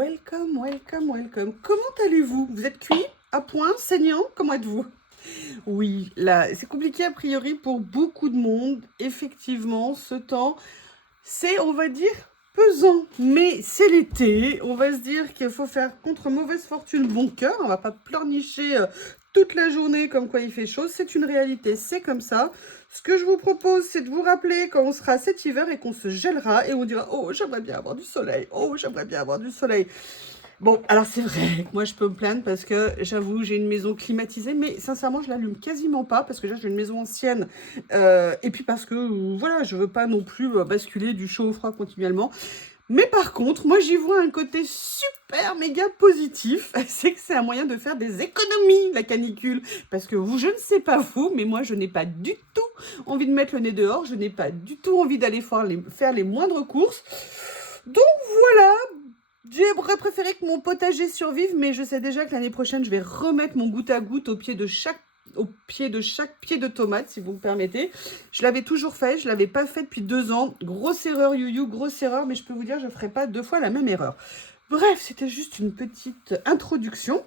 welcome, welcome, welcome. Comment allez-vous? Vous êtes cuit, à point, saignant? Comment êtes-vous? Oui, là, c'est compliqué a priori pour beaucoup de monde. Effectivement, ce temps, c'est, on va dire, pesant. Mais c'est l'été. On va se dire qu'il faut faire contre mauvaise fortune bon cœur. On va pas pleurnicher toute la journée comme quoi il fait chaud. C'est une réalité, c'est comme ça. Ce que je vous propose, c'est de vous rappeler quand on sera cet hiver et qu'on se gèlera et on dira « Oh, j'aimerais bien avoir du soleil. Oh, j'aimerais bien avoir du soleil. » Bon, alors c'est vrai, moi je peux me plaindre parce que j'avoue, j'ai une maison climatisée, mais sincèrement, je l'allume quasiment pas parce que déjà j'ai une maison ancienne et puis parce que voilà, je veux pas non plus basculer du chaud au froid continuellement. Mais par contre, moi j'y vois un côté super méga positif, c'est que c'est un moyen de faire des économies, la canicule. Parce que vous, je ne sais pas vous, mais moi je n'ai pas du tout envie de mettre le nez dehors, je n'ai pas du tout envie d'aller faire les moindres courses. Donc voilà, j'aurais préféré que mon potager survive, mais je sais déjà que l'année prochaine, je vais remettre mon goutte à goutte au pied de chaque pied de tomate, si vous me permettez. Je l'avais toujours fait, je ne l'avais pas fait depuis 2 ans. Grosse erreur, Youyou, grosse erreur, mais je peux vous dire, je ne ferai pas 2 fois la même erreur. Bref, c'était juste une petite introduction.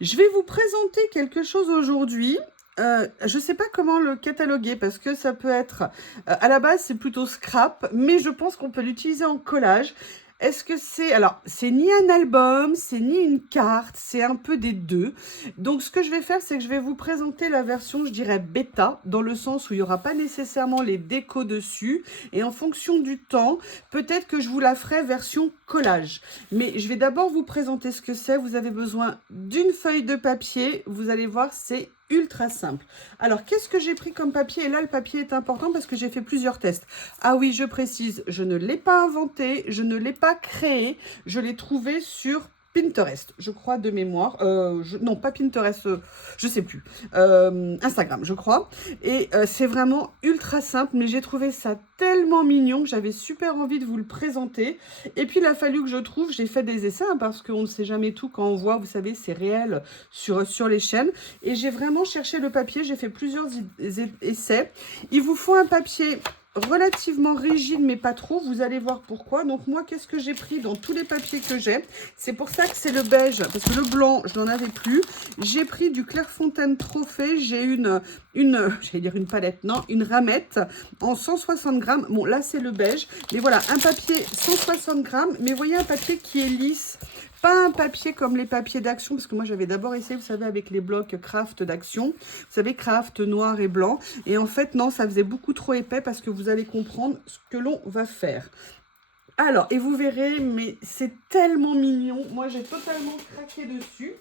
Je vais vous présenter quelque chose aujourd'hui. Je ne sais pas comment le cataloguer parce que ça peut être... à la base, c'est plutôt scrap, mais je pense qu'on peut l'utiliser en collage. Est-ce que c'est... Alors, c'est ni un album, c'est ni une carte, c'est un peu des deux. Donc, ce que je vais faire, c'est que je vais vous présenter la version, je dirais, bêta, dans le sens où il n'y aura pas nécessairement les décos dessus. Et en fonction du temps, peut-être que je vous la ferai version collage. Mais je vais d'abord vous présenter ce que c'est. Vous avez besoin d'une feuille de papier. Vous allez voir, c'est ultra simple. Alors, qu'est-ce que j'ai pris comme papier? Et là, le papier est important parce que j'ai fait plusieurs tests. Ah oui, je précise, je ne l'ai pas inventé, je ne l'ai pas créé, je l'ai trouvé sur Pinterest, je crois, de mémoire. Non, pas Pinterest, je sais plus. Instagram, je crois. Et c'est vraiment ultra simple, mais j'ai trouvé ça tellement mignon que j'avais super envie de vous le présenter. Et puis, il a fallu que je trouve, j'ai fait des essais, hein, parce qu'on ne sait jamais tout quand on voit, vous savez, c'est réel sur les chaînes. Et j'ai vraiment cherché le papier, j'ai fait plusieurs essais. Il vous faut un papier relativement rigide, mais pas trop. Vous allez voir pourquoi. Donc moi, qu'est-ce que j'ai pris dans tous les papiers que j'ai? C'est pour ça que c'est le beige, parce que le blanc, je n'en avais plus. J'ai pris du Clairefontaine Trophée. J'ai j'allais dire une palette, non, une ramette en 160 grammes. Bon, là, c'est le beige. Mais voilà, un papier 160 grammes. Mais voyez, un papier qui est lisse. Pas un papier comme les papiers d'Action, parce que moi j'avais d'abord essayé, vous savez, avec les blocs Craft d'Action. Vous savez, Craft noir et blanc. Et en fait, non, ça faisait beaucoup trop épais parce que vous allez comprendre ce que l'on va faire. Alors, et vous verrez, mais c'est tellement mignon. Moi, j'ai totalement craqué dessus.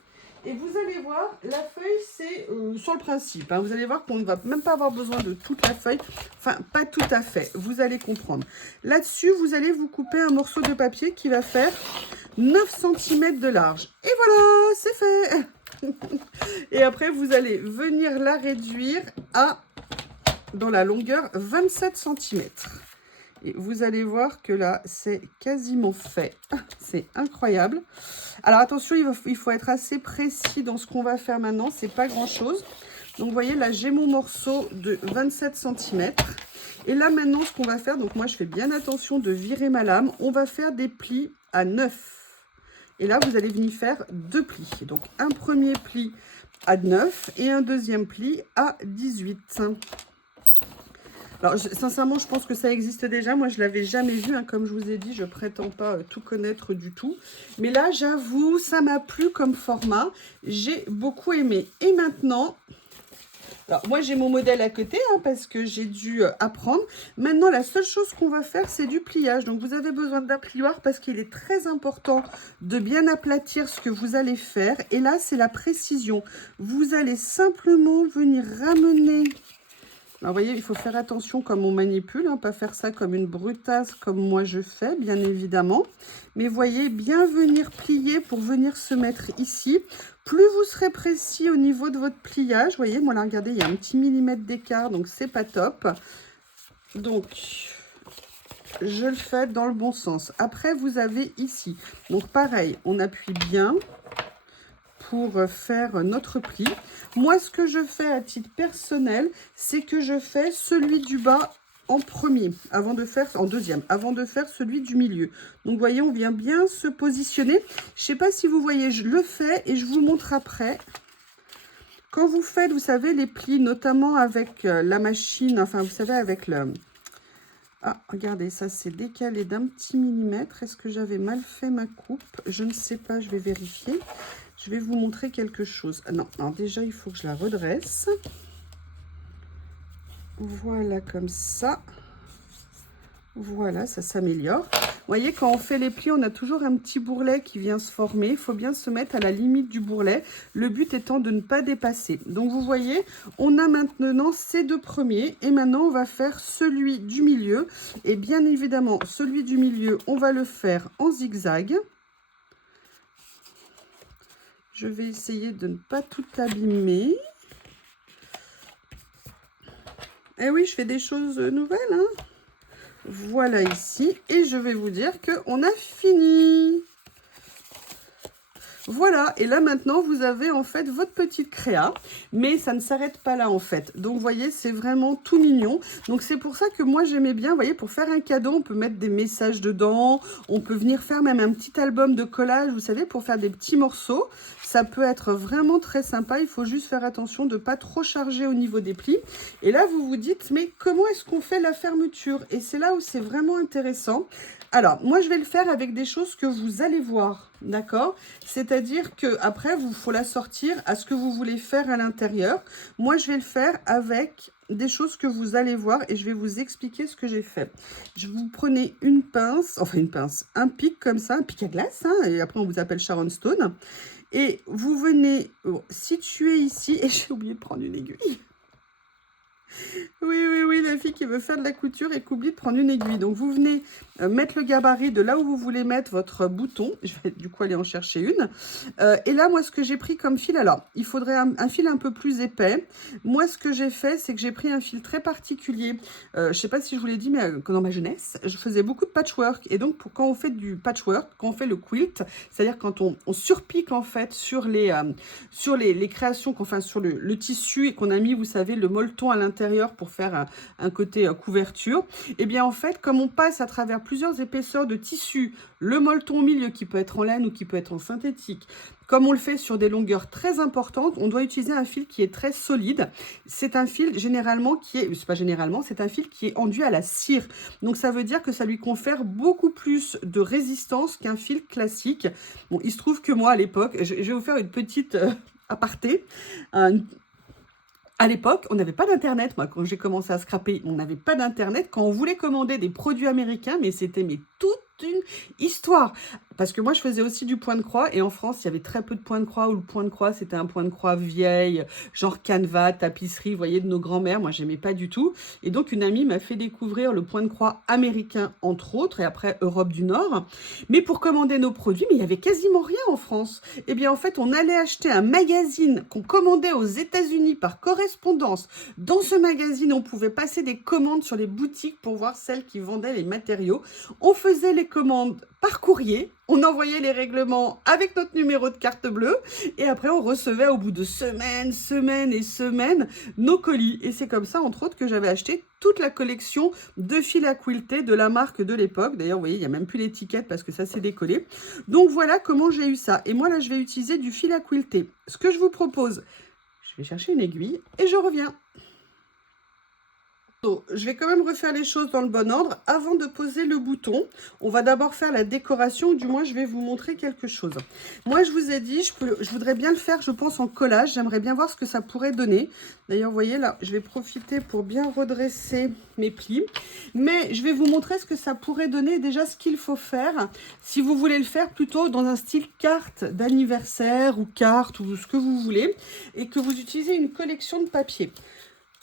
Et vous allez voir, la feuille, c'est sur le principe. Hein, vous allez voir qu'on ne va même pas avoir besoin de toute la feuille. Enfin, pas tout à fait. Vous allez comprendre. Là-dessus, vous allez vous couper un morceau de papier qui va faire 9 cm de large. Et voilà, c'est fait. Et après, vous allez venir la réduire dans la longueur 27 cm. Et vous allez voir que là, c'est quasiment fait. C'est incroyable. Alors attention, il faut être assez précis dans ce qu'on va faire maintenant. C'est pas grand-chose. Donc vous voyez, là, j'ai mon morceau de 27 cm. Et là, maintenant, ce qu'on va faire, donc moi, je fais bien attention de virer ma lame. On va faire des plis à 9. Et là, vous allez venir faire 2 plis. Donc, un premier pli à 9 et un deuxième pli à 18. Alors, sincèrement, je pense que ça existe déjà. Moi, je ne l'avais jamais vu. Hein. Comme je vous ai dit, je ne prétends pas tout connaître du tout. Mais là, j'avoue, ça m'a plu comme format. J'ai beaucoup aimé. Et maintenant... Alors, moi, j'ai mon modèle à côté hein, parce que j'ai dû apprendre. Maintenant, la seule chose qu'on va faire, c'est du pliage. Donc, vous avez besoin d'un plioir parce qu'il est très important de bien aplatir ce que vous allez faire. Et là, c'est la précision. Vous allez simplement venir ramener... Alors, vous voyez, il faut faire attention comme on manipule, hein, pas faire ça comme une brutasse comme moi je fais, bien évidemment. Mais voyez, bien venir plier pour venir se mettre ici. Plus vous serez précis au niveau de votre pliage, vous voyez, moi là, regardez, il y a un petit millimètre d'écart, donc c'est pas top. Donc, je le fais dans le bon sens. Après, vous avez ici, donc pareil, on appuie bien pour faire notre pli. Moi, ce que je fais à titre personnel, c'est que je fais celui du bas en premier, avant de faire, en deuxième, avant de faire celui du milieu. Donc, vous voyez, on vient bien se positionner. Je ne sais pas si vous voyez, je le fais et je vous montre après. Quand vous faites, vous savez, les plis, notamment avec la machine, enfin, vous savez, avec le... Ah, regardez, ça c'est décalé d'un petit millimètre. Est-ce que j'avais mal fait ma coupe? Je ne sais pas, je vais vérifier. Je vais vous montrer quelque chose. Ah non, alors déjà, il faut que je la redresse. Voilà, comme ça. Voilà, ça s'améliore. Vous voyez, quand on fait les plis, on a toujours un petit bourrelet qui vient se former. Il faut bien se mettre à la limite du bourrelet. Le but étant de ne pas dépasser. Donc, vous voyez, on a maintenant ces deux premiers. Et maintenant, on va faire celui du milieu. Et bien évidemment, celui du milieu, on va le faire en zigzag. Je vais essayer de ne pas tout abîmer. Eh oui, je fais des choses nouvelles, hein. Voilà ici, et je vais vous dire qu'on a fini. Voilà, et là maintenant vous avez en fait votre petite créa, mais ça ne s'arrête pas là en fait. Donc vous voyez, c'est vraiment tout mignon. Donc c'est pour ça que moi j'aimais bien, vous voyez, pour faire un cadeau, on peut mettre des messages dedans, on peut venir faire même un petit album de collage, vous savez, pour faire des petits morceaux. Ça peut être vraiment très sympa, il faut juste faire attention de ne pas trop charger au niveau des plis. Et là vous vous dites, mais comment est-ce qu'on fait la fermeture? Et c'est là où c'est vraiment intéressant. Alors, moi, je vais le faire avec des choses que vous allez voir, d'accord? C'est-à-dire qu'après, il faut la sortir à ce que vous voulez faire à l'intérieur. Moi, je vais le faire avec des choses que vous allez voir et je vais vous expliquer ce que j'ai fait. Je vous prenez une pince, enfin une pince, un pic comme ça, un pic à glace, hein, et après, on vous appelle Sharon Stone. Et vous venez situer ici, et j'ai oublié de prendre une aiguille. Oui, la fille qui veut faire de la couture et qui oublie de prendre une aiguille. Donc, vous venez mettre le gabarit de là où vous voulez mettre votre bouton. Je vais du coup aller en chercher une. Et là, moi, ce que j'ai pris comme fil, alors, il faudrait un fil un peu plus épais. Moi, ce que j'ai fait, c'est que j'ai pris un fil très particulier. Je ne sais pas si je vous l'ai dit, mais dans ma jeunesse, je faisais beaucoup de patchwork. Et donc, quand on fait du patchwork, quand on fait le quilt, c'est-à-dire quand on surpique, en fait, sur les créations, enfin, sur le tissu et qu'on a mis, vous savez, le molleton à l'intérieur pour faire un côté couverture, et bien en fait, comme on passe à travers plusieurs épaisseurs de tissu, le molleton au milieu qui peut être en laine ou qui peut être en synthétique, comme on le fait sur des longueurs très importantes, on doit utiliser un fil qui est très solide. C'est un fil généralement qui est, c'est pas généralement, c'est un fil qui est enduit à la cire. Donc ça veut dire que ça lui confère beaucoup plus de résistance qu'un fil classique. Bon, il se trouve que moi à l'époque, je vais vous faire une petite aparté. À l'époque, on n'avait pas d'internet. Moi, quand j'ai commencé à scraper, on n'avait pas d'internet. Quand on voulait commander des produits américains, mais c'était toute une histoire. Parce que moi, je faisais aussi du point de croix. Et en France, il y avait très peu de points de croix. Où le point de croix, c'était un point de croix vieille, genre canevas, tapisserie, vous voyez, de nos grands-mères. Moi, j'aimais pas du tout. Et donc, une amie m'a fait découvrir le point de croix américain, entre autres, et après Europe du Nord. Mais pour commander nos produits, mais il y avait quasiment rien en France. Eh bien, en fait, on allait acheter un magazine qu'on commandait aux États-Unis par correspondance. Dans ce magazine, on pouvait passer des commandes sur les boutiques pour voir celles qui vendaient les matériaux. On faisait les commandes par courrier, on envoyait les règlements avec notre numéro de carte bleue et après on recevait au bout de semaines et semaines nos colis. Et c'est comme ça, entre autres, que j'avais acheté toute la collection de fil à quilter de la marque de l'époque. D'ailleurs, vous voyez, il n'y a même plus l'étiquette parce que ça s'est décollé. Donc voilà comment j'ai eu ça. Et moi là, je vais utiliser du fil à quilter. Ce que je vous propose, je vais chercher une aiguille et je reviens. Donc, je vais quand même refaire les choses dans le bon ordre. Avant de poser le bouton, on va d'abord faire la décoration, ou du moins je vais vous montrer quelque chose. Moi, je vous ai dit, je voudrais bien le faire, je pense, en collage. J'aimerais bien voir ce que ça pourrait donner. D'ailleurs, vous voyez, là, je vais profiter pour bien redresser mes plis. Mais je vais vous montrer ce que ça pourrait donner, déjà ce qu'il faut faire. Si vous voulez le faire plutôt dans un style carte d'anniversaire ou carte ou ce que vous voulez. Et que vous utilisez une collection de papier.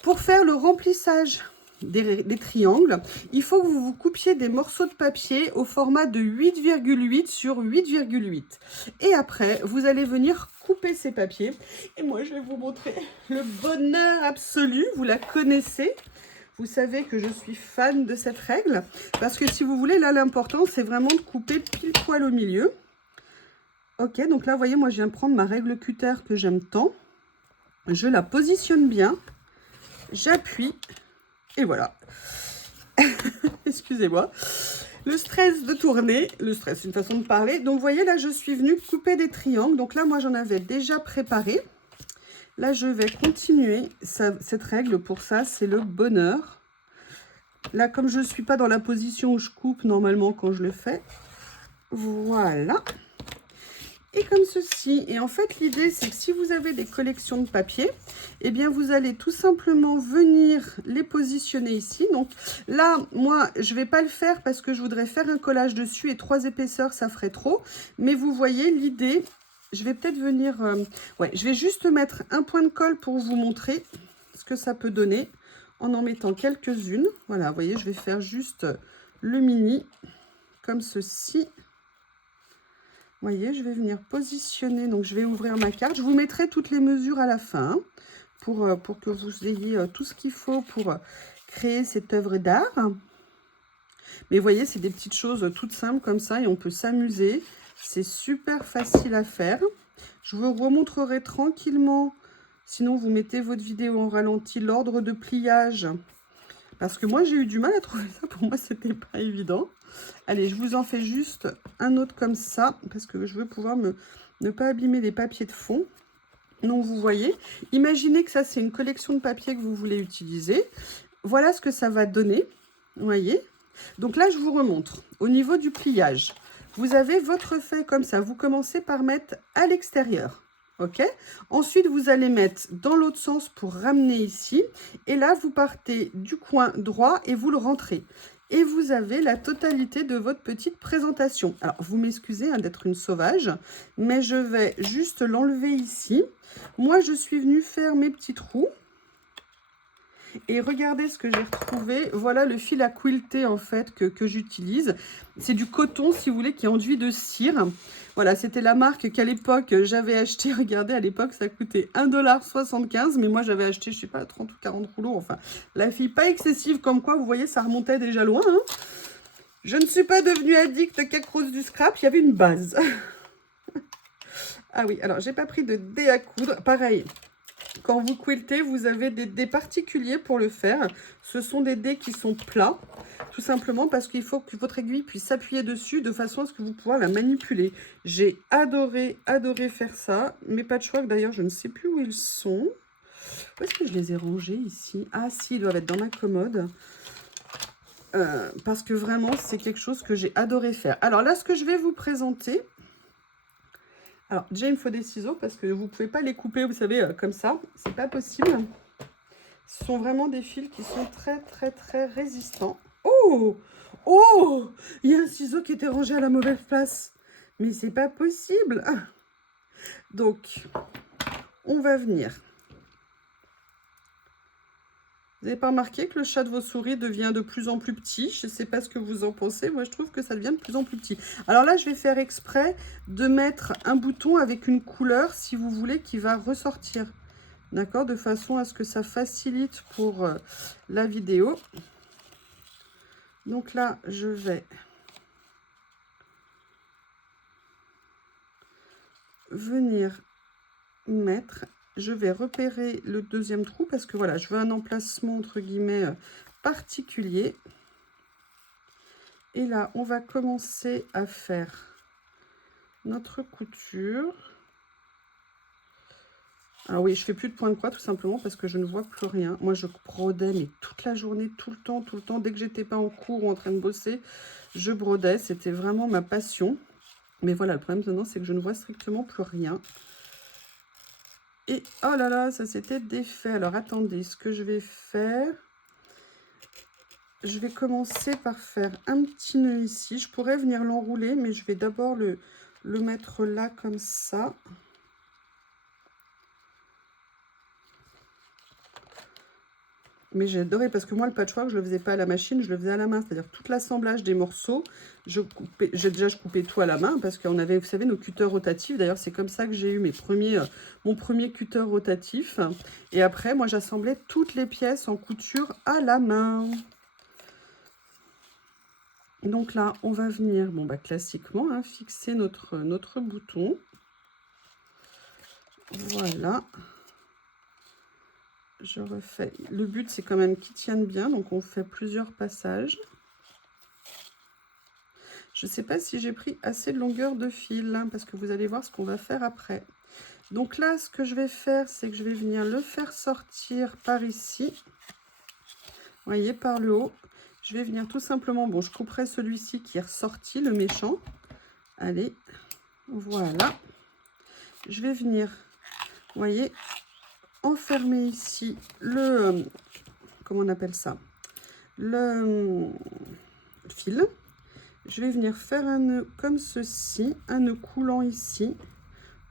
Pour faire le remplissage des triangles, il faut que vous vous coupiez des morceaux de papier au format de 8,8 sur 8,8. Et après, vous allez venir couper ces papiers. Et moi, je vais vous montrer le bonheur absolu. Vous la connaissez. Vous savez que je suis fan de cette règle. Parce que si vous voulez, là, l'important, c'est vraiment de couper pile poil au milieu. Ok, donc là, vous voyez, moi, je viens prendre ma règle cutter que j'aime tant. Je la positionne bien. J'appuie et voilà. Excusez-moi. Le stress de tourner, le stress, c'est une façon de parler. Donc, vous voyez, là, je suis venue couper des triangles. Donc là, moi, j'en avais déjà préparé. Là, je vais continuer cette règle. Pour ça, c'est le bonheur. Là, comme je ne suis pas dans la position où je coupe normalement quand je le fais. Voilà. Et comme ceci. Et en fait, l'idée, c'est que si vous avez des collections de papier, eh bien, vous allez tout simplement venir les positionner ici. Donc là, moi, je ne vais pas le faire parce que je voudrais faire un collage dessus et 3 épaisseurs, ça ferait trop. Mais vous voyez, l'idée, je vais peut-être venir... ouais, je vais juste mettre un point de colle pour vous montrer ce que ça peut donner en mettant quelques-unes. Voilà, vous voyez, je vais faire juste le mini comme ceci. Vous voyez, je vais venir positionner, donc je vais ouvrir ma carte. Je vous mettrai toutes les mesures à la fin hein, pour que vous ayez tout ce qu'il faut pour créer cette œuvre d'art. Mais vous voyez, c'est des petites choses toutes simples comme ça et on peut s'amuser. C'est super facile à faire. Je vous remontrerai tranquillement, sinon vous mettez votre vidéo en ralenti, l'ordre de pliage. Parce que moi, j'ai eu du mal à trouver ça. Pour moi, c'était pas évident. Allez, je vous en fais juste un autre comme ça, parce que je veux pouvoir ne pas abîmer les papiers de fond. Donc, vous voyez, imaginez que ça, c'est une collection de papiers que vous voulez utiliser. Voilà ce que ça va donner, vous voyez. Donc là, je vous remontre. Au niveau du pliage, vous avez votre feuille comme ça. Vous commencez par mettre à l'extérieur. Ok. Ensuite, vous allez mettre dans l'autre sens pour ramener ici. Et là, vous partez du coin droit et vous le rentrez. Et vous avez la totalité de votre petite présentation. Alors, vous m'excusez hein, d'être une sauvage, mais je vais juste l'enlever ici. Moi, je suis venue faire mes petits trous. Et regardez ce que j'ai retrouvé. Voilà le fil à quilter en fait que j'utilise. C'est du coton, si vous voulez, qui est enduit de cire. Voilà, c'était la marque qu'à l'époque j'avais acheté. Regardez, à l'époque ça coûtait 1,75 $. Mais moi j'avais acheté, je sais pas, 30 ou 40 rouleaux. Enfin, la fille pas excessive comme quoi, vous voyez, ça remontait déjà loin. Hein. Je ne suis pas devenue addict qu'à cause du scrap. Il y avait une base. Ah oui, alors j'ai pas pris de dés à coudre. Pareil. Quand vous quiltez, vous avez des dés particuliers pour le faire. Ce sont des dés qui sont plats, tout simplement parce qu'il faut que votre aiguille puisse s'appuyer dessus de façon à ce que vous puissiez la manipuler. J'ai adoré, adoré faire ça. Mes patchwork, d'ailleurs, je ne sais plus où ils sont. Où est-ce que je les ai rangés ici? Ah si, ils doivent être dans ma commode. Parce que vraiment, c'est quelque chose que j'ai adoré faire. Alors là, ce que je vais vous présenter... Alors, déjà, il me faut des ciseaux parce que vous ne pouvez pas les couper, vous savez, comme ça. C'est pas possible. Ce sont vraiment des fils qui sont très, très, très résistants. Oh! Oh! Il y a un ciseau qui était rangé à la mauvaise place. Mais c'est pas possible. Donc, on va venir. Vous n'avez pas remarqué que le chat de vos souris devient de plus en plus petit? Je ne sais pas ce que vous en pensez. Moi, je trouve que ça devient de plus en plus petit. Alors là, je vais faire exprès de mettre un bouton avec une couleur, si vous voulez, qui va ressortir. D'accord? De façon à ce que ça facilite pour la vidéo. Donc là, je vais venir mettre... Je vais repérer le deuxième trou parce que voilà, je veux un emplacement entre guillemets particulier. Et là, on va commencer à faire notre couture. Alors oui, je fais plus de point de croix tout simplement parce que je ne vois plus rien. Moi, je brodais mais toute la journée, tout le temps, tout le temps. Dès que j'étais pas en cours ou en train de bosser, je brodais. C'était vraiment ma passion. Mais voilà, le problème maintenant, c'est que je ne vois strictement plus rien. Et oh là là, ça s'était défait. Alors attendez, ce que je vais faire, je vais commencer par faire un petit nœud ici. Je pourrais venir l'enrouler, mais je vais d'abord le mettre là comme ça. Mais j'ai adoré parce que moi, le patchwork, je ne le faisais pas à la machine, je le faisais à la main. C'est-à-dire tout l'assemblage des morceaux, je coupais tout à la main parce qu'on avait, vous savez, nos cutters rotatifs. D'ailleurs, c'est comme ça que j'ai eu mon premier cutter rotatif. Et après, moi, j'assemblais toutes les pièces en couture à la main. Donc là, on va venir, bon, bah, classiquement, hein, fixer notre bouton. Voilà. je refais. Le but, c'est quand même qu'ils tiennent bien, donc on fait plusieurs passages. Je ne sais pas si j'ai pris assez de longueur de fil, hein, parce que vous allez voir ce qu'on va faire après. Donc là, ce que je vais faire, c'est que je vais venir le faire sortir par ici. Vous voyez, par le haut. Je vais venir tout simplement, bon, je couperai celui-ci qui est ressorti, le méchant. Allez, voilà. Je vais venir, vous voyez, enfermer ici le, comment on appelle ça, le fil. Je vais venir faire un nœud comme ceci, un nœud coulant ici,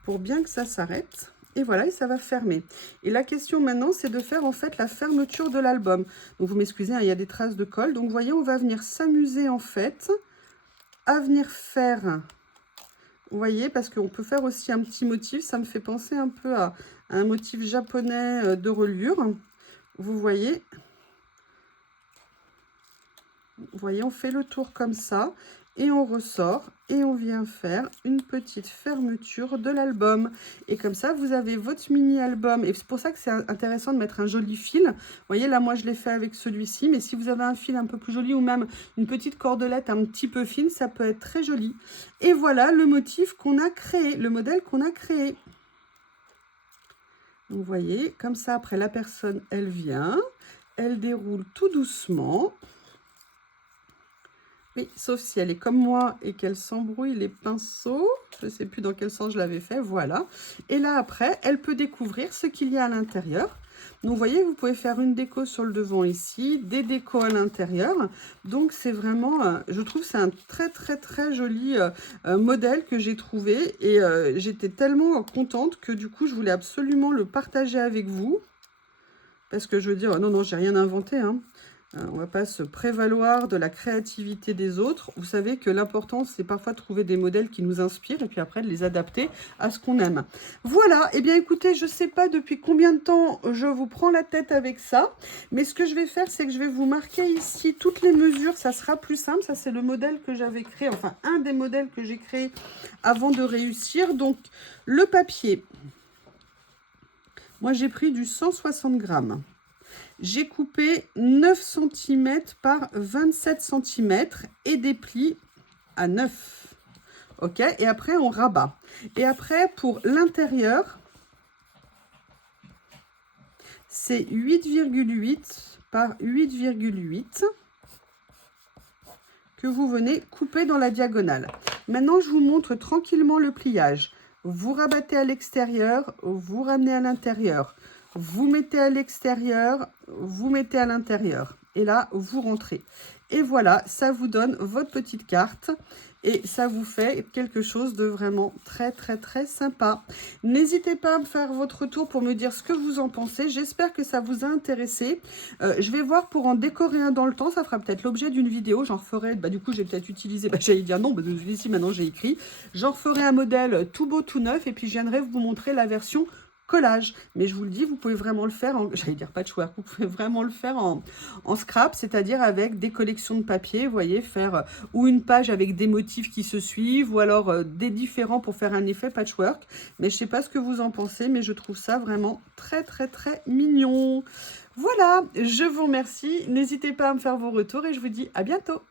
pour bien que ça s'arrête. Et voilà, et ça va fermer. Et la question maintenant, c'est de faire en fait la fermeture de l'album. Donc vous m'excusez, hein, il y a des traces de colle. Donc vous voyez, on va venir s'amuser en fait à venir faire, vous voyez, parce qu'on peut faire aussi un petit motif. Ça me fait penser un peu à un motif japonais de reliure. Vous voyez, on fait le tour comme ça. Et on ressort et on vient faire une petite fermeture de l'album. Et comme ça, vous avez votre mini-album. Et c'est pour ça que c'est intéressant de mettre un joli fil. Vous voyez, là, moi, je l'ai fait avec celui-ci. Mais si vous avez un fil un peu plus joli ou même une petite cordelette un petit peu fine, ça peut être très joli. Et voilà le motif qu'on a créé, le modèle qu'on a créé. Donc, vous voyez, comme ça, après, la personne, elle vient. Elle déroule tout doucement. Oui, sauf si elle est comme moi et qu'elle s'embrouille les pinceaux. Je ne sais plus dans quel sens je l'avais fait, voilà. Et là, après, elle peut découvrir ce qu'il y a à l'intérieur. Donc, vous voyez, vous pouvez faire une déco sur le devant ici, des décos à l'intérieur. Donc, c'est vraiment, je trouve, c'est un très joli modèle que j'ai trouvé. Et j'étais tellement contente que du coup, je voulais absolument le partager avec vous. Parce que je veux dire, non, j'ai rien inventé, hein. On ne va pas se prévaloir de la créativité des autres. Vous savez que l'important, c'est parfois de trouver des modèles qui nous inspirent et puis après de les adapter à ce qu'on aime. Voilà, eh bien écoutez, je ne sais pas depuis combien de temps je vous prends la tête avec ça, mais ce que je vais faire, c'est que je vais vous marquer ici toutes les mesures. Ça sera plus simple. Ça, c'est le modèle que j'avais créé, enfin un des modèles que j'ai créé avant de réussir. Donc, le papier, moi j'ai pris du 160 grammes. J'ai coupé 9 cm par 27 cm et des plis à 9. Ok, et après on rabat. Et après pour l'intérieur, c'est 8,8 par 8,8 que vous venez couper dans la diagonale. Maintenant, je vous montre tranquillement le pliage. Vous rabattez à l'extérieur, vous ramenez à l'intérieur. Vous mettez à l'extérieur, vous mettez à l'intérieur. Et là, vous rentrez. Et voilà, ça vous donne votre petite carte. Et ça vous fait quelque chose de vraiment très sympa. N'hésitez pas à me faire votre retour pour me dire ce que vous en pensez. J'espère que ça vous a intéressé. Je vais voir pour en décorer un dans le temps. Ça fera peut-être l'objet d'une vidéo. J'en referai, du coup, j'ai peut-être utilisé, j'allais dire non, celui-ci, maintenant j'ai écrit. J'en referai un modèle tout beau, tout neuf. Et puis, je viendrai vous montrer la version collage, mais je vous le dis, vous pouvez vraiment le faire en, j'allais dire patchwork, vous pouvez vraiment le faire en scrap, c'est-à-dire avec des collections de papier, vous voyez, faire ou une page avec des motifs qui se suivent, ou alors des différents pour faire un effet patchwork, mais je sais pas ce que vous en pensez, mais je trouve ça vraiment très mignon. Voilà, je vous remercie, n'hésitez pas à me faire vos retours et je vous dis à bientôt.